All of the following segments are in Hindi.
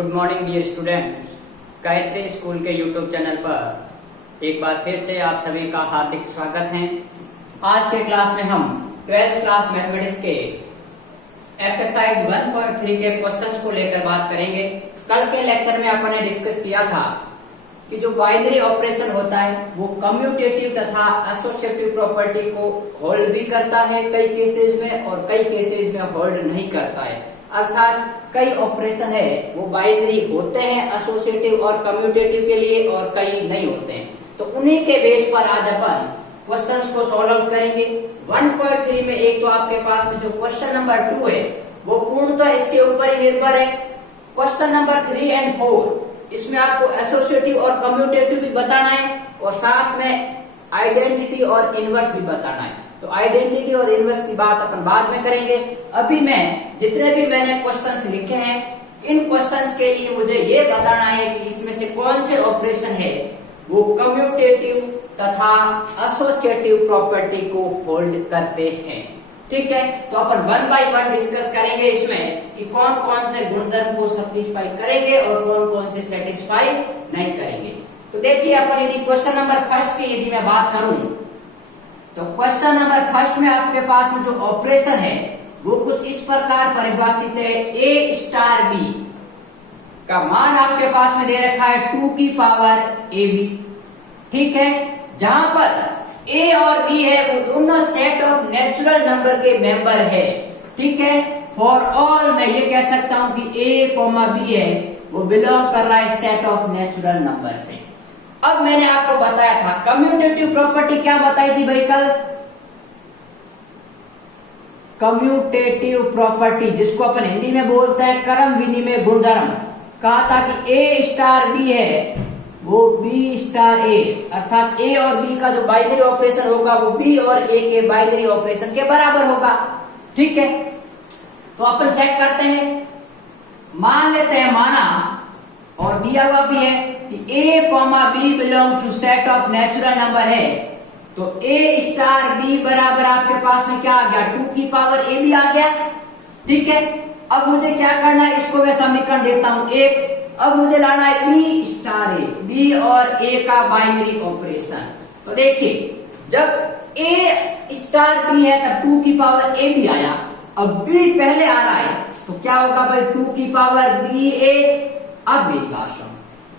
Good morning dear student. Gayatri school के यूट्यूब चैनल पर एक बार फिर से आप सभी का हार्दिक स्वागत है। आज के क्लास में हम 12th क्लास मैथमेटिक्स के एक्सरसाइज 1.3 के क्वेश्चंस को लेकर बात करेंगे। कल के लेक्चर में अपन ने डिस्कस किया था कि जो बाइनरी ऑपरेशन होता है वो कम्यूटेटिव तथा एसोसिएटिव प्रॉपर्टी को होल्ड भी करता है कई केसेस में, और कई केसेस में होल्ड नहीं करता है। अर्थात कई ऑपरेशन है वो बाइनरी होते हैं एसोसिएटिव और कम्यूटेटिव के लिए, और कई नहीं होते हैं। तो उन्हीं के बेस पर आज अपन क्वेश्चंस को सॉल्व आउट करेंगे। 1.3 में एक तो आपके पास में जो क्वेश्चन नंबर 2 है वो पूर्णतः इसके ऊपर ही निर्भर है। क्वेश्चन नंबर 3 और 4 इसमें आपको एसोसिएटिव और कम्यूटेटिव भी बताना है, और साथ में आइडेंटिटी और इनवर्स भी बताना है। तो आइडेंटिटी और इनवर्स की बात अपन बाद में करेंगे। अभी मैं जितने भी मैंने क्वेश्चंस लिखे हैं इन क्वेश्चंस के लिए मुझे ये बताना है कि इसमें से कौन से ऑपरेशन है वो कम्यूटेटिव तथा एसोसिएटिव प्रॉपर्टी को होल्ड करते हैं। ठीक है, तो अपन 1 बाय 1 डिस्कस करेंगे इसमें कि कौन कौन से गुणधर्म को सेटिस्फाई करेंगे और कौन कौन से सेटिस्फाई नहीं करेंगे। तो देखिए अपन यदि क्वेश्चन नंबर फर्स्ट की यदि मैं बात करूं तो क्वेश्चन नंबर फर्स्ट में आपके पास में जो ऑपरेशन है वो कुछ इस प्रकार परिभाषित है। ए स्टार बी का मान आपके पास में दे रखा है 2 की पावर ए बी। ठीक है, जहां पर ए और बी है वो दोनों सेट ऑफ नेचुरल नंबर के मेंबर है। ठीक है, फॉर ऑल मैं ये कह सकता हूं कि ए कॉमा बी है वो बिलोंग कर रहा है सेट ऑफ नेचुरल नंबर से। अब मैंने आपको बताया था कम्यूटेटिव प्रॉपर्टी क्या बताई थी भाई कल? कम्यूटेटिव प्रॉपर्टी जिसको अपन हिंदी में बोलते हैं क्रम विनिमय गुणधर्म, कहा था कि ए स्टार बी है वो बी स्टार ए, अर्थात ए और बी का जो बाइनरी ऑपरेशन होगा वो बी और ए के बाइनरी ऑपरेशन के बराबर होगा। ठीक है, तो अपन चेक करते हैं। मान लेते हैं माना और दिया हुआ भी है कि a comma B belongs to set of natural number है, तो a स्टार b बराबर आपके पास में क्या आ गया 2 की पावर a भी आ गया। ठीक है, अब मुझे क्या करना है, इसको मैं समीकरण देता हूं एक। अब मुझे लाना है b स्टार a, b और a का बाइनरी ऑपरेशन। तो देखिए जब a स्टार b है तब 2 की पावर a भी आया, अब b पहले आ रहा है तो क्या होगा भाई 2 की पावर b a। अब मेरी बात सुनो,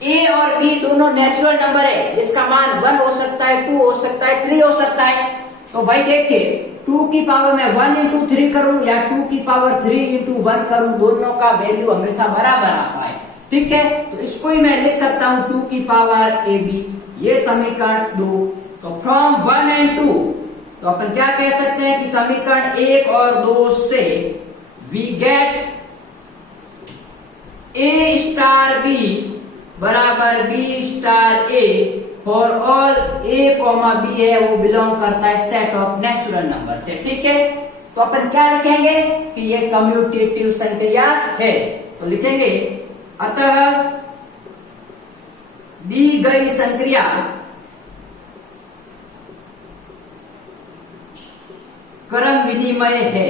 ए और बी दोनों नेचुरल नंबर है जिसका मान 1 हो सकता है, 2 हो सकता है, 3 हो सकता है। तो भाई देखिए 2 की पावर में 1 इंटू 3 करूं या 2 की पावर 3 इंटू 1 करूं, दोनों का वैल्यू हमेशा बराबर आता है। ठीक है, तो इसको ही मैं लिख सकता हूं 2 की पावर ए बी, ये समीकरण 2। तो फ्रॉम 1 एंड 2 तो अपन क्या कह सकते हैं कि समीकरण 1 और 2 से we get A star B बराबर B star A for all A comma B है वो बिलोंग करता है सेट ऑफ नेचुरल नंबर से। ठीक है, तो अपन क्या लिखेंगे कि ये कम्यूटेटिव संक्रिया है। तो लिखेंगे अतः दी गई संक्रिया क्रम विनिमय है।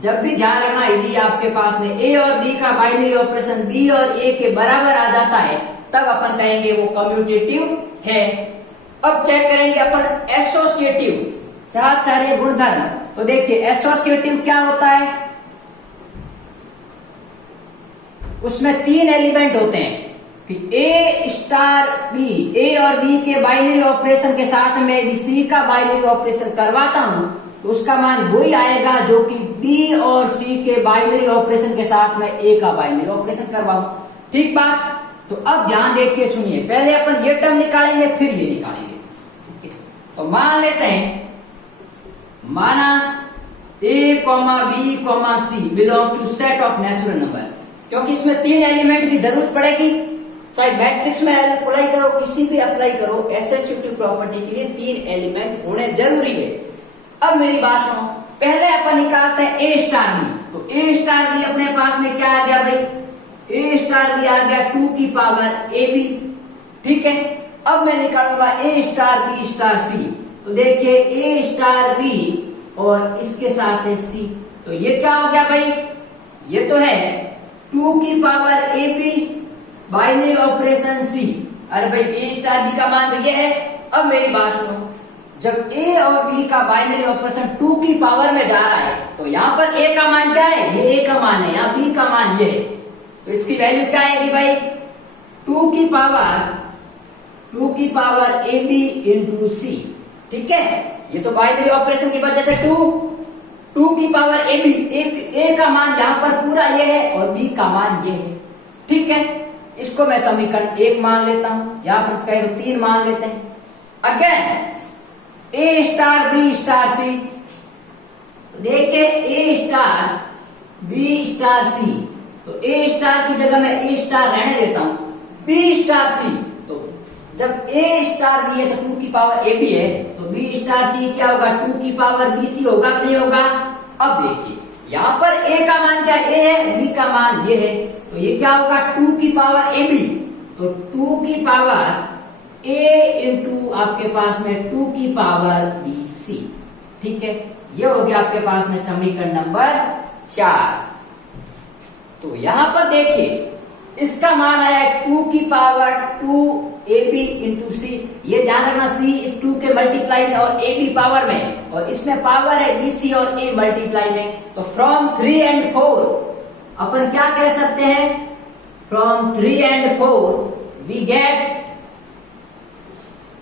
जब भी ध्यान रखना यदि आपके पास में ए और बी का बाइनरी ऑपरेशन बी और ए के बराबर आ जाता है तब अपन कहेंगे वो कम्यूटेटिव है। अब चेक करेंगे अपन एसोसिएटिव चार गुणधर्म। तो देखिए एसोसिएटिव क्या होता है, उसमें 3 एलिमेंट होते हैं कि ए स्टार बी, ए और बी के बाइनरी ऑपरेशन के साथ में यदि सी का बाइनरी ऑपरेशन करवाता हूं तो उसका मान वही आएगा जो कि बी और सी के बाइनरी ऑपरेशन के साथ में ए का बाइनरी ऑपरेशन करवाऊं। ठीक बात, तो अब ध्यान देख के सुनिए, पहले अपन ये टर्म निकालेंगे फिर ये निकालेंगे। ठीक है, तो मान लेते हैं माना A comma B comma C belong to set of natural number, क्योंकि इसमें 3 एलिमेंट की जरूरत पड़ेगी। चाहे मैट्रिक्स में अप्लाई करो किसी भी अप्लाई करो, एसोसिएटिव प्रॉपर्टी के लिए 3 एलिमेंट होने जरूरी है। अब मेरी बात सुनो, पहले अपन निकालते हैं ए स्टार बी। तो ए स्टार बी अपने पास में क्या आ गया भाई, ए स्टार बी आ गया 2 की पावर ए बी। ठीक है, अब मैं निकालूंगा ए स्टार बी स्टार सी। तो देखिए ए स्टार बी और इसके साथ है सी, तो ये क्या हो गया भाई, ये तो है 2 की power A B binary operation C. अरे भाई ए स्टार बी का मान तो ये है। अब मेरी बात सुनो, जब ए और बी का बाइनरी ऑपरेशन 2 की पावर में जा रहा है तो यहाँ पर ए का मान क्या है, ये ए का मान है, यहाँ बी का मान ये है, तो इसकी वैल्यू क्या आएगी भाई, 2 की power A B into C. ठीक है, ये तो बाइनरी ऑपरेशन की वजह से 2 की पावर ए बी, ए का मान यहां पर पूरा ये है और बी का मान ये है। ठीक है, इसको मैं समीकरण 1 मान लेता हूं, यहां पर कहे तो 3 मान लेते हैं। अगेन ए स्टार बी स्टार सी, तो देखिए ए स्टार बी स्टार सी, तो ए स्टार की जगह मैं ए स्टार रहने देता हूं, बी स्टार सी, तो जब ए स्टार बी है तो 2 की पावर ए बी है, तो बी स्टार सी क्या होगा, 2 की पावर बी सी होगा कि नहीं होगा। अब देखिए यहां पर ए का मान क्या ए है, बी का मान ये है, तो ये क्या होगा 2 की पावर ए बी, तो 2 की पावर ए इंटू आपके पास में 2 की पावर बी सी। ठीक है, ये हो गया आपके पास में समीकरण नंबर 4। तो यहां पर देखिए इसका मान आया है 2 की पावर 2 ए बी इंटू सी। ये ध्यान रखना सी इस 2 के मल्टीप्लाई में और ए बी पावर में, और इसमें पावर है बी सी और ए मल्टीप्लाई में। तो फ्रॉम 3 एंड 4 अपन क्या कह सकते हैं, फ्रॉम 3 एंड 4 वी गेट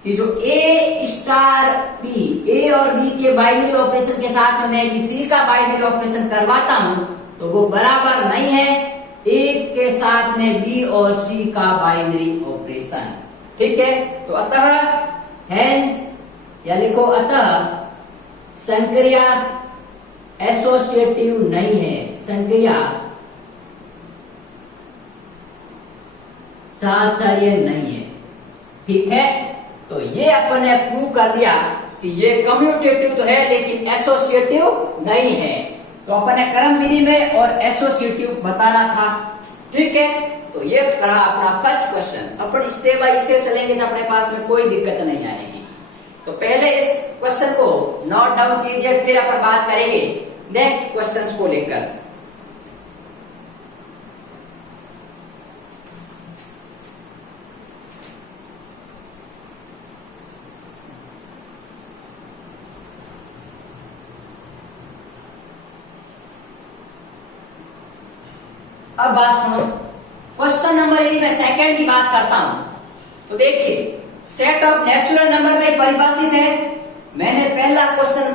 कि जो ए स्टार बी, ए और बी के बाइनरी ऑपरेशन के साथ में मैं यदि सी का बाइनरी ऑपरेशन करवाता हूं तो वो बराबर नहीं है एक के साथ में बी और सी का बाइनरी ऑपरेशन। ठीक है, तो अतः हेंस या लिखो अतः संक्रिया एसोसिएटिव नहीं है, संक्रिया साहचर्य नहीं है। ठीक है, तो ये अपन ने प्रूव कर दिया कि ये कम्यूटेटिव तो है लेकिन एसोसिएटिव नहीं है। तो अपन ने क्रम विधि में और एसोसिएटिव बताना था। ठीक है, तो ये रहा अपना first question. Upon step by step चलेंगे तो अपने पास में कोई दिक्कत नहीं आएगी। तो पहले इस क्वेश्चन को नोट डाउन कीजिए, फिर अपन बात करेंगे नेक्स्ट क्वेश्चंस को लेकर। अब बात सुनो, क्वेश्चन नंबर यदि मैं सेकंड की बात करता हूं तो देखिए सेट ऑफ नेचुरल नंबर में परिभाषित है। मैंने पहला क्वेश्चन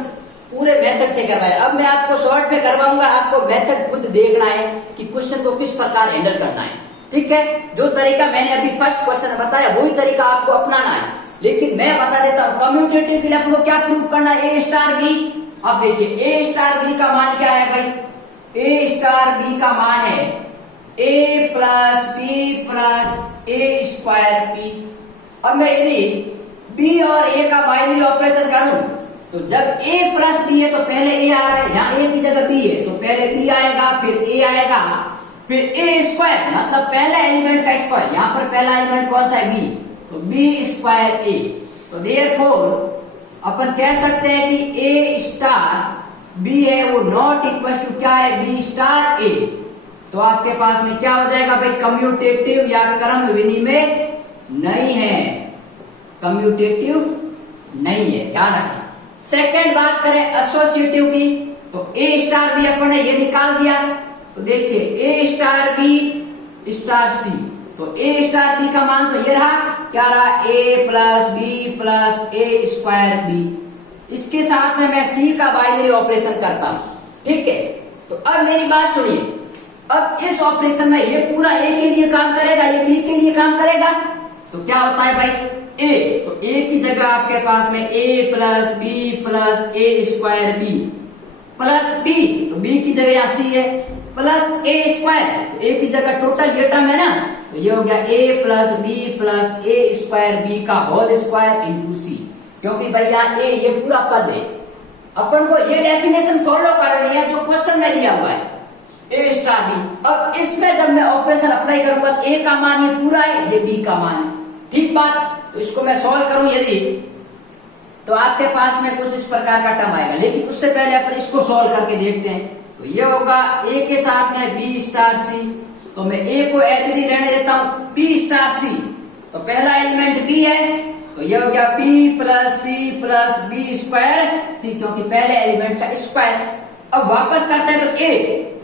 पूरे मेथड से करवाया, अब मैं आपको शॉर्ट में करवाऊंगा, आपको मेथड खुद देखना है कि क्वेश्चन को किस प्रकार हैंडल करना है। ठीक है, जो तरीका मैंने अभी फर्स्ट क्वेश्चन बताया वही तरीका आपको अपनाना है, लेकिन मैं बता देता हूं कम्यूटेटिव के लिए आपको क्या प्रूव करना है, ए स्टार बी। अब देखिए ए स्टार बी का मान क्या है भाई, ए स्टार बी का मान है A plus B plus A square B. अब मैं यदि बी और ए का बाइनरी ऑपरेशन करूं तो जब ए प्लस बी है तो पहले ए आ रहा है, यहाँ ए की जगह बी है तो पहले बी आएगा, फिर ए आएगा, फिर ए स्क्वायर मतलब पहला एलिमेंट का स्क्वायर, यहाँ पर पहला एलिमेंट कौन सा है बी, तो बी स्क्वायर ए। तो देयरफॉर अपन कह सकते हैं कि ए स्टार बी है वो नॉट इक्वल टू क्या है, बी स्टार ए। तो आपके पास में क्या हो जाएगा भाई, कम्यूटेटिव या क्रम विधि में नहीं है, कम्यूटेटिव नहीं है, ध्यान रखना। सेकंड बात करें एसोसिएटिव की, तो ए स्टार बी अपन ने ये निकाल दिया, तो देखिए ए स्टार बी स्टार सी, तो ए स्टार बी का मान तो ये रहा, क्या रहा, ए plus B plus A square B. इसके साथ में मैं सी का बाइनरी ऑपरेशन करता हूं। ठीक है, तो अब मेरी बात सुनिए, अब इस ऑपरेशन में ये पूरा ए के लिए काम करेगा, ये बी के लिए काम करेगा, तो क्या होता है भाई ए, तो ए की जगह आपके पास में ए plus B plus A square B plus B, तो बी की जगह यहाँ सी है, प्लस ए स्क्वायर, तो ए की जगह टोटल ये टर्म है ना, तो ये हो गया A plus B plus A square B का होल स्क्वायर इंटू सी, क्योंकि भाई यहाँ ए ये पूरा पद है, अपन को ये डेफिनेशन फॉलो करनी है जो क्वेश्चन में दिया हुआ है ए स्टार बी। अब इसमें जब मैं ऑपरेशन अप्लाई करूंगा तो ए का मान ये पूरा है, ये बी का मान है, ठीक बात। तो इसको मैं सॉल्व करूं यदि, तो आपके पास में कुछ इस प्रकार का टर्म आएगा, लेकिन उससे पहले अपन इसको सॉल्व करके देखते हैं। तो ये होगा ए के साथ में बी स्टार सी तो मैं ए को एच डी रहने देता हूं, बी स्टार सी। तो पहला एलिमेंट बी है, तो यह हो गया बी प्लस बी स्क्वायर सी, क्योंकि पहले एलिमेंट का स्क्वायर। अब वापस करते हैं तो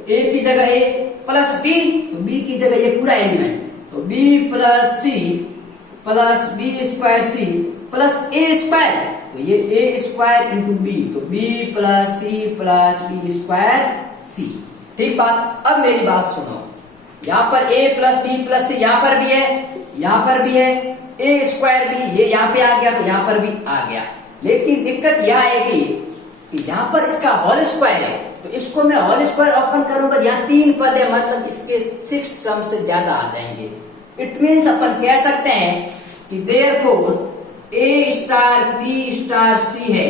ए की जगह ए प्लस बी, तो बी की जगह ये पूरा एलिमेंट, तो B plus B square C plus A square, तो ये ए स्क्वायर इंटू बी, तो B plus B square C. ठीक बात। अब मेरी बात सुनो, यहाँ पर a plus B plus C यहाँ पर भी है, यहाँ पर भी है, ए स्क्वायर भी ये यहाँ पे आ गया, तो यहाँ पर भी आ गया। लेकिन दिक्कत यह आएगी कि यहाँ पर इसका होल स्क्वायर है, तो इसको मैं होल स्क्वायर ओपन करूंगा, यहाँ 3 पद है, मतलब इसके 6 टर्म से ज्यादा आ जाएंगे। इट मीन्स अपन कह सकते हैं कि therefore A star B star सी है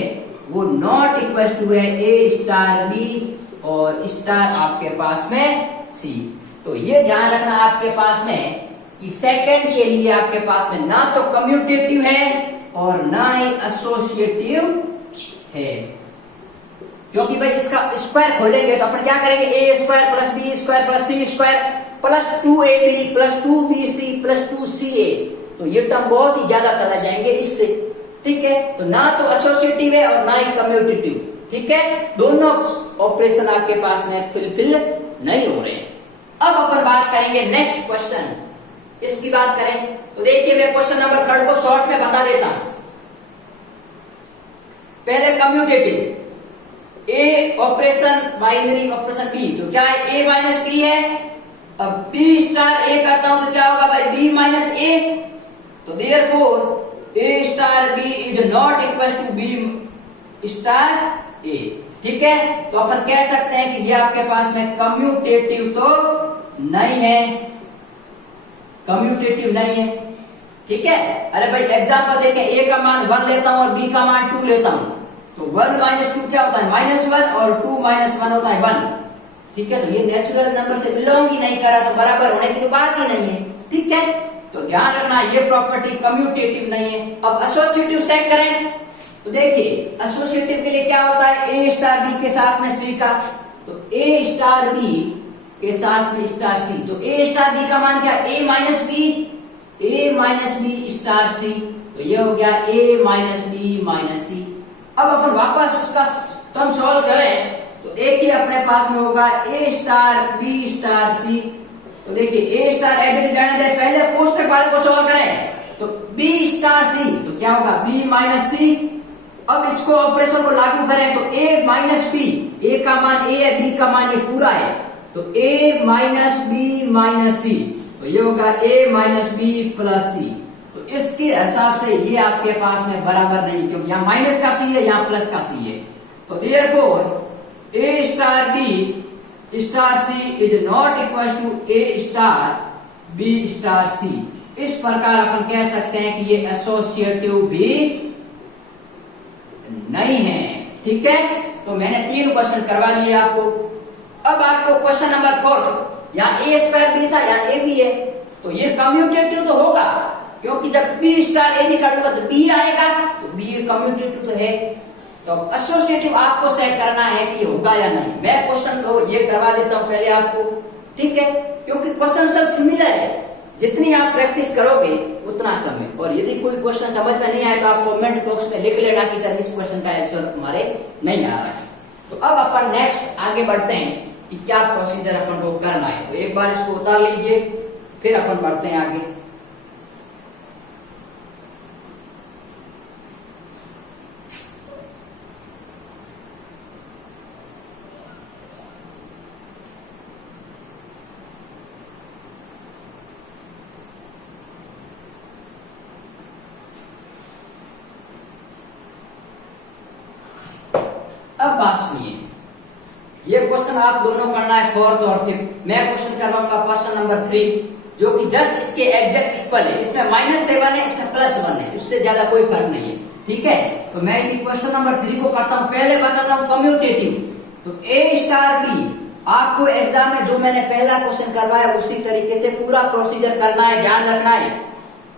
वो नॉट इक्वल टू है ए स्टार बी और स्टार आपके पास में सी। तो ये ध्यान रखना आपके पास में कि सेकंड के लिए आपके पास में ना तो कम्यूटेटिव है और ना ही एसोसिएटिव है, क्योंकि भाई इसका स्क्वायर खोलेंगे तो अपन क्या करेंगे, A square plus B square plus C square plus 2ab plus 2bc plus 2ca, तो ये टर्म बहुत ही ज्यादा चला जाएंगे इससे। ठीक है, तो ना तो एसोसिएटिव है और ना ही कम्यूटेटिव। ठीक है, दोनों ऑपरेशन आपके पास में फुलफिल नहीं हो रहे हैं। अब अपन बात करेंगे नेक्स्ट क्वेश्चन, इसकी बात करें तो देखिए मैं क्वेश्चन नंबर 3 को शॉर्ट में बता देता हूं। पहले कम्यूटेटिव ए ऑपरेशन बाइनरी ऑपरेशन बी, तो क्या है ए माइनस बी है। अब बी स्टार ए करता हूं तो क्या होगा भाई बी माइनस ए, तो therefore A star B is not equal to B star A. ठीक है, तो अपन कह सकते हैं कि ये आपके पास में कम्यूटेटिव तो नहीं है, कम्यूटेटिव नहीं है। ठीक है, अरे भाई एग्जांपल देखें, ए का मान 1 लेता हूं और बी का मान 2 लेता हूं, तो 1 माइनस 2 क्या होता है -1 और 2 माइनस 1 होता है 1। ठीक है, तो ये नेचुरल नंबर से बिलोंग ही नहीं करा, तो बराबर होने की तो बात ही नहीं है। ठीक है, तो ध्यान रखना ये प्रॉपर्टी कम्यूटेटिव नहीं है। अब एसोसिएटिव चेक करें तो देखिए एसोसिएटिव के लिए क्या होता है, ए स्टार बी के साथ में सी का, तो ए स्टार बी के साथ में स्टार सी, तो ए स्टार बी का मान क्या ए माइनस बी स्टार सी, तो ये हो गया ए माइनस बी माइनस सी। अब अपन वापस उसका टर्म सॉल्व करें तो एक ही अपने पास में होगा ए स्टार बी स्टार सी, तो देखिए ए स्टार एडिट रहने दे, पहले कोष्ठक वाले को सॉल्व करें तो बी स्टार सी, तो क्या होगा बी माइनस सी। अब इसको ऑपरेशन को लागू करें तो ए माइनस बी, ए का मान ए है, बी का मान ये पूरा है, तो ए माइनस बी माइनस सी, तो ये होगा ए माइनस बी प्लस सी। तो इसके हिसाब से ये आपके पास में बराबर नहीं, क्योंकि यहाँ माइनस का सी है यहाँ प्लस का सी है, तो therefore A star B star C is not equal to A star B star C. इस प्रकार अपन कह सकते हैं कि ये एसोसिएटिव भी नहीं है। ठीक है, तो मैंने 3 क्वेश्चन करवा लिए आपको। अब आपको क्वेश्चन नंबर 4, यहाँ ए स्क्वायर बी था यहाँ ए बी है, तो ये कम्यूटेटिव तो होगा, क्योंकि जब बी स्टार ए बी काटूंगा तो बी आएगा, तो बी कम्यूटेटिव तो है। तो एसोसिएटिव आपको चेक करना है कि होगा या नहीं। मैं क्वेश्चन तो ये करवा देता हूं पहले आपको। ठीक है, क्योंकि क्वेश्चन सब सिमिलर है, जितनी आप प्रैक्टिस करोगे उतना कम है। और यदि कोई क्वेश्चन समझ में नहीं आए तो आप कमेंट बॉक्स में लिख लेना कि सर इस क्वेश्चन का आंसर हमारे नहीं आ रहा है। तो अब अपन नेक्स्ट आगे बढ़ते हैं कि क्या प्रोसीजर अपन को करना है। तो एक बार इसको उतार लीजिए, फिर अपन बढ़ते हैं आगे। अब बात सुनिए, ये क्वेश्चन आप दोनों करना है 4th और 5th। मैं क्वेश्चन करवाऊंगा क्वेश्चन नंबर 3, जो कि जस्ट इसके एग्जैक्ट इक्वल है। इसमें -7 है, इसमें +1 है, उससे ज्यादा कोई फर्क नहीं है। ठीक है, तो मैं यदि क्वेश्चन नंबर 3 को करता हूं, पहले बताता हूं कम्यूटेटिव। तो ए स्टार बी, आपको एग्जाम में जो मैंने पहला क्वेश्चन करवाया उसी तरीके से पूरा प्रोसीजर करना है, ध्यान रखना है।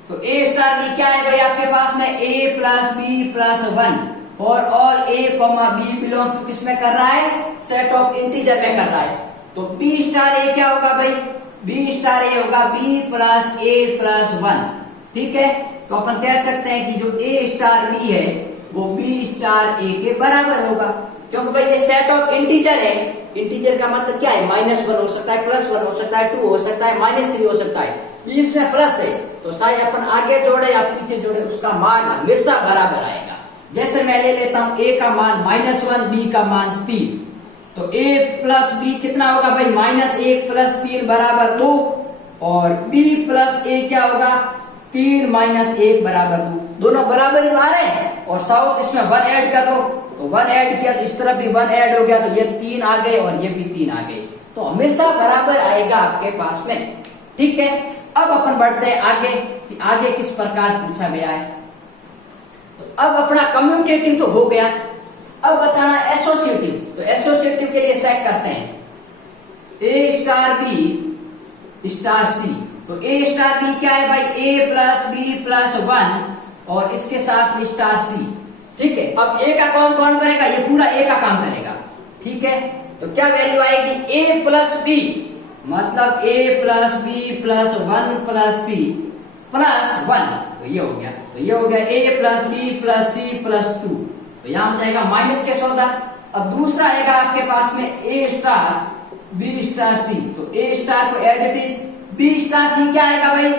तो ए स्टार बी क्या है भाई आपके पास में, a प्लस बी प्लस 1 और all a comma B belongs to किसमें कर रहा है, सेट ऑफ इंटीजर में कर रहा है। तो b स्टार a क्या होगा भाई, बी स्टार ए होगा बी प्लस ए प्लस 1। ठीक है, तो अपन कह सकते हैं कि जो ए स्टार बी है वो बी स्टार ए के बराबर होगा, क्योंकि भाई ये सेट ऑफ इंटीजर है। इंटीजर का मतलब क्या है, -1 हो सकता है, +1 हो सकता है, 2 हो सकता है, -3 हो सकता है। बीच में प्लस है तो चाहे अपन आगे जोड़े या पीछे जोड़े उसका मान हमेशा बराबर आएगा। जैसे मैं ले लेता हूं a का मान -1, b का मान 3, तो a प्लस b कितना होगा भाई, -1 + 3 = 2, और b प्लस a क्या होगा, 3 - 1 = 2। दोनों बराबर ही आ रहे हैं, और साउथ इसमें 1 ऐड कर लो, तो 1 ऐड किया तो इस तरफ भी 1 ऐड हो गया, तो ये 3 आ गए और ये भी 3 आ गए, तो हमेशा बराबर आएगा आपके पास में। ठीक है, अब अपन बढ़ते हैं आगे कि आगे किस प्रकार पूछा गया है। तो अब अपना कम्यूटेटिव तो हो गया, अब बताना एसोसिएटिव। तो एसोसिएटिव के लिए सेट करते हैं ए स्टार बी स्टार सी। तो ए स्टार बी क्या है भाई, ए प्लस बी प्लस 1 और इसके साथ में स्टार सी। ठीक है, अब ए का काम कौन करेगा, ये पूरा ए का काम करेगा। ठीक है, तो क्या वैल्यू आएगी, ए प्लस बी मतलब a plus B plus 1 plus C plus 1, तो ये हो गया। तो ये हो गया a plus B plus C plus 2, तो यहां हो जाएगा माइनस के 14। अब दूसरा आएगा आपके पास में a star B star C. तो a स्टार को as it is, b star C क्या आएगा भाई,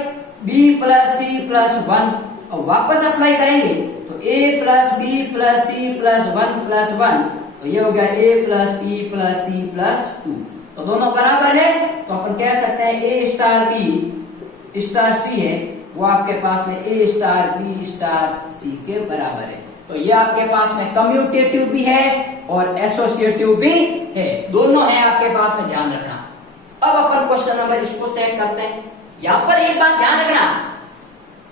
b प्लस सी प्लस 1, और वापस अप्लाई करेंगे तो a plus B plus C plus 1 plus 1, तो ये हो गया a plus B plus C plus 2। तो दोनों बराबर है, तो अपन कह सकते हैं ए स्टार बी स्टार सी है वो आपके पास में ए स्टार बी स्टार सी के बराबर है। तो ये आपके पास में कम्यूटेटिव भी है और एसोसिएटिव भी है, दोनों है आपके पास में, ध्यान रखना। अब अपन क्वेश्चन नंबर इसको चेक करते हैं। यहां पर एक बात ध्यान रखना,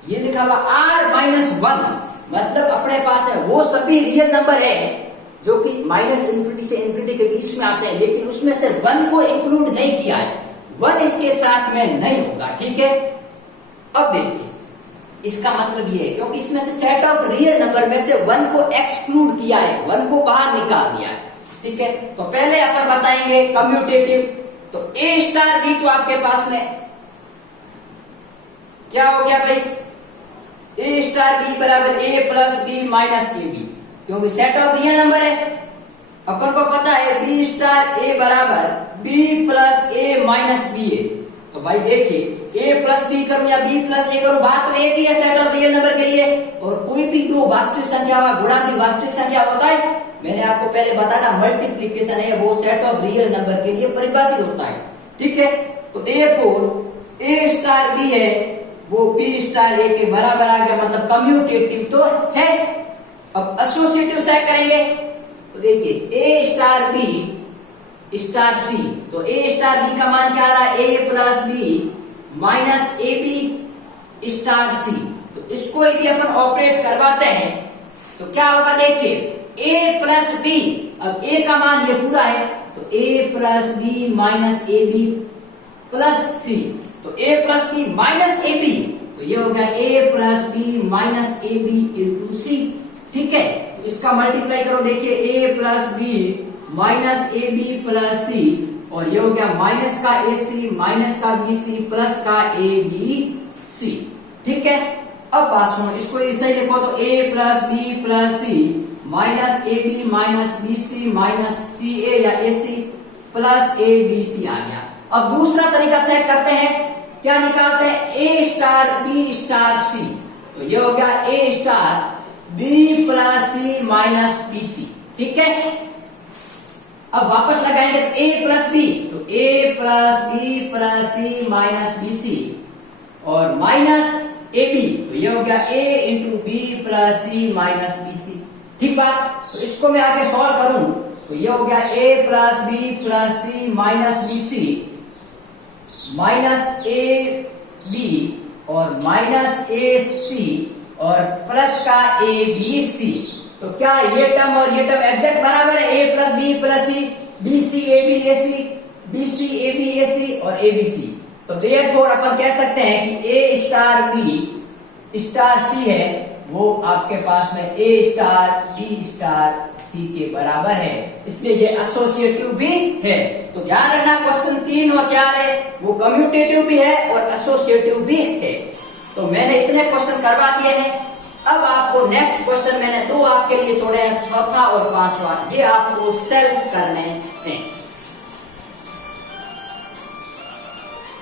ये लिखा हुआ r-1 मतलब अपने पास में वो सभी रियल नंबर है जो कि -∞ से ∞ के बीच में आते हैं, लेकिन उसमें से 1 को इंक्लूड नहीं किया है, 1 इसके साथ में नहीं होगा। ठीक है, अब देखिए इसका मतलब ये है क्योंकि इसमें से सेट ऑफ रियल नंबर में से 1 को एक्सक्लूड किया है, 1 को बाहर निकाल दिया है। ठीक है, तो पहले अपन बताएंगे कम्यूटेटिव। तो ए स्टार बी तो आपके पास में क्या हो गया भाई, ए स्टार बी बराबर A plus B minus A B, क्योंकि सेट ऑफ रियल नंबर है। अपन को पता है बी स्टार ए बराबर B plus A minus B A. तो भाई देखिए ए प्लस बी करूं या बी प्लस ए करूं, बात तो एक ही है सेट ऑफ रियल नंबर के लिए। और कोई भी दो वास्तविक संख्या का गुणा भी वास्तविक संख्या होता है, मैंने आपको पहले बताया मल्टीप्लीकेशन है वो सेट ऑफ रियल नंबर के लिए परिभाषित होता है। ठीक है, तो therefore ए स्टार बी है वो बी स्टार ए के बराबर आ गया, मतलब कम्यूटेटिव तो है। अब एसोसिएटिव सेट करेंगे तो देखिए ए स्टार बी स्टार सी। तो ए स्टार बी का मान क्या आ रहा है, A plus B minus A B star C. तो इसको यदि अपन ऑपरेट करवाते हैं तो क्या होगा, देखिए ए प्लस बी, अब ए का मान ये पूरा है तो A plus B minus A B plus C. तो A plus B minus A B, तो ये हो गया A plus B minus A B into C. ठीक है, तो इसका मल्टीप्लाई करो, देखिए A plus B minus A B plus C, और ये हो गया माइनस का ए सी माइनस का बी सी प्लस का ए बी सी। ठीक है, अब बात सुनो, इसको ऐसे ही लिखो तो A plus B plus C minus A B minus B C minus C A या A C plus A B C आ गया। अब दूसरा तरीका चेक करते हैं, क्या निकालते हैं, ए स्टार बी स्टार सी। तो ये हो गया ए star B plus C minus B सी। ठीक है, अब वापस लगाएंगे तो ए प्लस बी, तो A plus B plus C minus B सी और माइनस ए बी, तो ये हो गया ए into B plus C minus B सी। ठीक बात, तो इसको मैं आगे सॉल्व करूं तो ये हो गया A plus B plus C minus B C minus A B और माइनस ए सी और प्लस का ए बी सी। तो क्या ये टर्म और ये टर्म एग्जैक्ट बराबर है, A plus B plus C B C A B A C B C A B A C और ए बी सी। तो देयरफॉर अपन कह सकते हैं कि ए स्टार बी स्टार सी है वो आपके पास में ए स्टार डी स्टार सी के बराबर है, इसलिए ये एसोसिएटिव भी है। तो ध्यान रखना क्वेश्चन 3 और 4 है वो कम्यूटेटिव भी है और एसोसिएटिव भी है। तो मैंने इतने क्वेश्चन करवा दिए हैं। अब आपको नेक्स्ट क्वेश्चन मैंने 2 आपके लिए छोड़े हैं, चौथा और 5वां, ये आपको सेल्फ करने हैं।